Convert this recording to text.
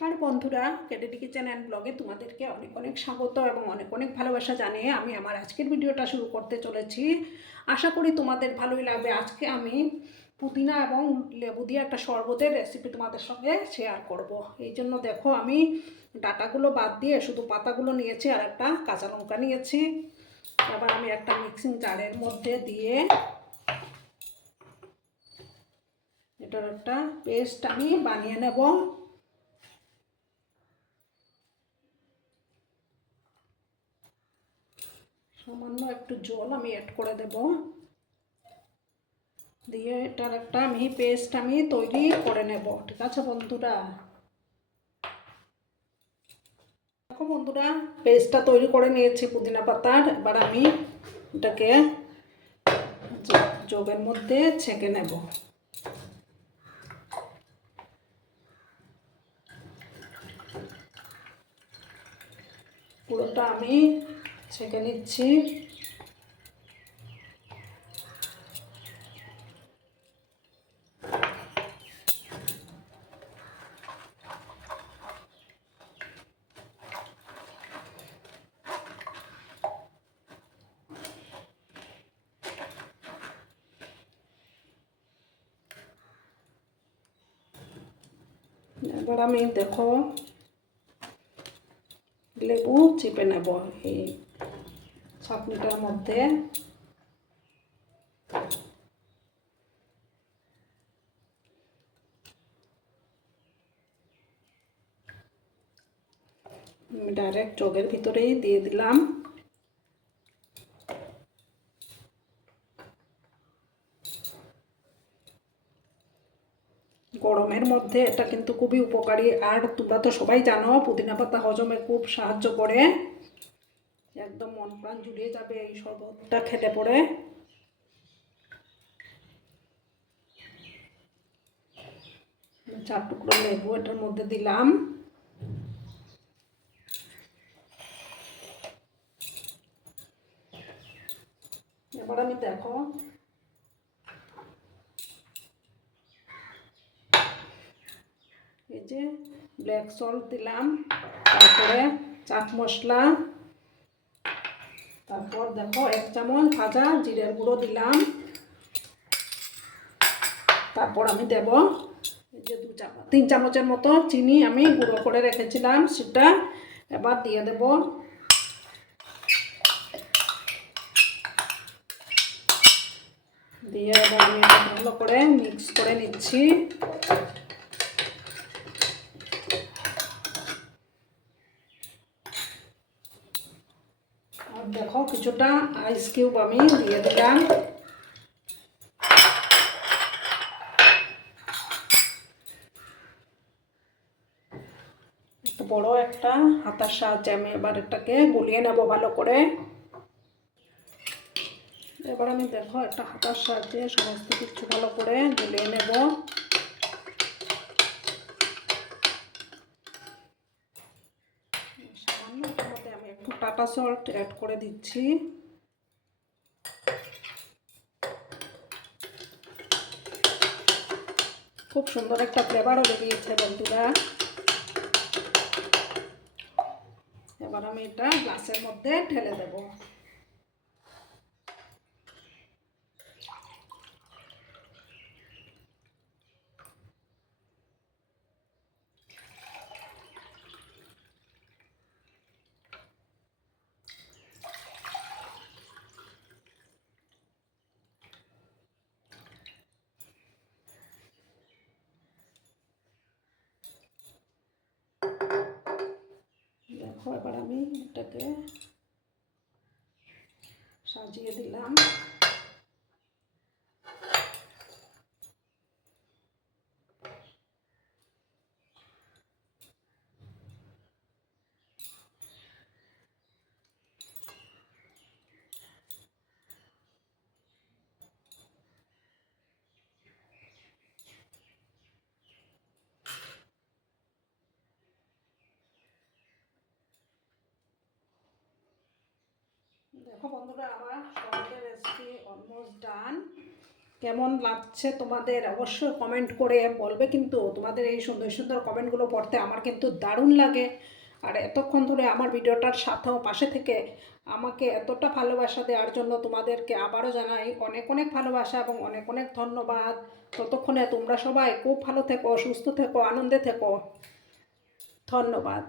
নমস্কার বন্ধুরা, কেডেডি kitchen and ব্লগে তোমাদেরকে অনেক অনেক স্বাগত এবং অনেক অনেক ভালোবাসা জানিয়ে আমি আমার আজকের ভিডিওটা শুরু করতে চলেছি। আশা করি তোমাদের ভালোই লাগবে। আজকে আমি পুদিনা এবং লেবু দিয়ে একটা শরবতের রেসিপি তোমাদের সঙ্গে শেয়ার করব। এই জন্য দেখো আমি ডাটাগুলো বাদ দিয়ে শুধু পাতাগুলো নিয়েছি আর একটা কাঁচা লঙ্কা নিয়েছি। এবার আমি একটা মিক্সিং জারের মধ্যে দিয়ে এটার একটা পেস্ট আমি বানিয়ে নেব। সামান্য একটু জল আমি অ্যাড করে দেব, দিয়ে এটার একটা পেস্ট আমি তৈরি করে নেব। ঠিক আছে বন্ধুরা, দেখো বন্ধুরা, পেস্টটা তৈরি করে নিয়েছি পুদিনা পাতার। এবার আমি এটাকে জগের মধ্যে ছেঁকে নেব। পুরোটা আমি ছেঁকে নিচ্ছি। এবার আমি দেখো লেবু চিপে নেব এই ছাঁকনিটার মধ্যে। আমি ডাইরেক্ট জগের ভিতরেই দিয়ে দিলাম। গরমের মধ্যে এটা কিন্তু খুবই উপকারী। আর তোমরা তো সবাই জানো পুদিনা পাতা হজমে খুব সাহায্য করে। একদম মন প্রাণ জুড়িয়ে যাবে এই শরবতটা খেলে পরে। চার টুকরো লেবু এটার মধ্যে দিলাম। এবার আমি দেখো এই যে ব্ল্যাক সল্ট দিলাম, তারপরে চাট মশলা, তারপর দেখো 1 চামচ ভাজা জিরের গুঁড়ো দিলাম। তারপর আমি দেব এই যে 3 চামচের মতো চিনি আমি গুঁড়ো করে রেখেছিলাম, সেটা এবার দিয়ে দেব। দিয়ে এবার আমি এটা ভালো করে মিক্স করে নিচ্ছি। আর দেখো কিছুটা আইস কিউব আমি দিয়ে দিলাম। বড় একটা হাতার সাহায্যে আমি এবার এটাকে গলিয়ে নেব ভালো করে। এবার আমি দেখো একটা হাতার সাহায্যে সমস্ত কিছু ভালো করে গলিয়ে নেব। সামান্য মধ্যে আমি একটু টাটা সল্ট অ্যাড করে দিচ্ছি। খুব সুন্দর একটা ফ্লেভারও বেরিয়েছে বন্ধুরা। এবার আমি এটা গ্লাসের মধ্যে ঢেলে দেব। দেখো এবার আমি এটাকে সাজিয়ে দিলাম। দেখো বন্ধুরা, আমার শরবতের রেসিপি অলমোস্ট ডান। কেমন লাগছে তোমাদের অবশ্যই কমেন্ট করে বলবে, কিন্তু তোমাদের এই সুন্দর সুন্দর কমেন্টগুলো পড়তে আমার কিন্তু দারুণ লাগে। আর এতক্ষণ ধরে আমার ভিডিওটার সাথেও পাশে থেকে আমাকে এতটা ভালোবাসা দেওয়ার জন্য তোমাদেরকে আবারও জানাই অনেক অনেক ভালোবাসা এবং অনেক অনেক ধন্যবাদ। ততক্ষণে তোমরা সবাই খুব ভালো থেকো, সুস্থ থেকো, আনন্দে থেকো। ধন্যবাদ।